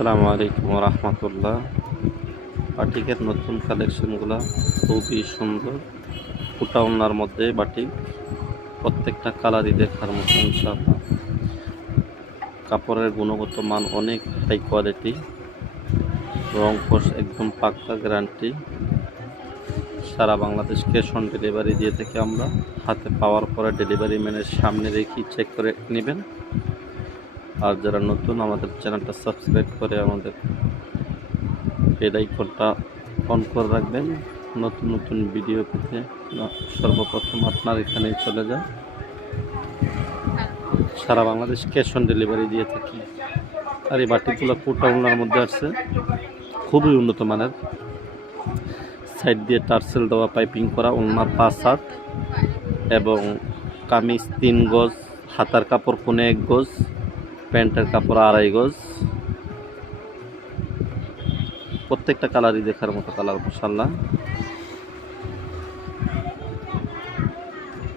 আসসালামু আলাইকুম রহমতুল্লাহ। বাটিকের নতুন কালেকশনগুলো খুবই সুন্দর। ফুটা ওড়নার মধ্যে বাটিক, প্রত্যেকটা কালারই দেখার মতো ইনশাআল্লাহ। কাপড়ের গুণগত মান অনেক হাই কোয়ালিটি, রং কোষ একদম পাক্কা গ্যারান্টি। সারা বাংলাদেশ ক্যাশ অন ডেলিভারি দিয়ে থেকে আমরা হাতে পাওয়ার পরে ডেলিভারি ম্যানের সামনে রেখে চেক করে নেবেন। আর যারা নতুন, আমাদের চ্যানেলটা সাবস্ক্রাইব করে আমাদের বেল আইকনটা অন করে রাখবেন নতুন নতুন ভিডিও পেতে। সর্বপ্রথম আপনার এখানেই চলে যায়। সারা বাংলাদেশ ক্যাশ অন ডেলিভারি দিয়ে থাকি। আর এই বাটিগুলো ফুটা ওড়নার মধ্যে আসছে, খুবই উন্নত মানের। সাইড দিয়ে টার্সেল দেওয়া, পাইপিং করা, ওড়নার 5 হাত এবং কামিজ 3 গজ, হাতার কাপড় 1 গজ, প্যান্টের কাপড় 2.5 গজ। প্রত্যেকটা কালারই দেখার মতো কালার মাশাআল্লাহ,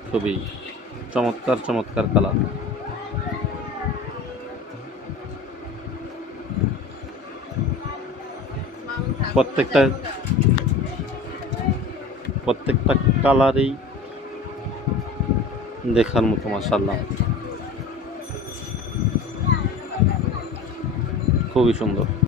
খুবই চমৎকার চমৎকার কালার। প্রত্যেকটা কালারই দেখার মতো মাশাআল্লাহ, খুবই সুন্দর।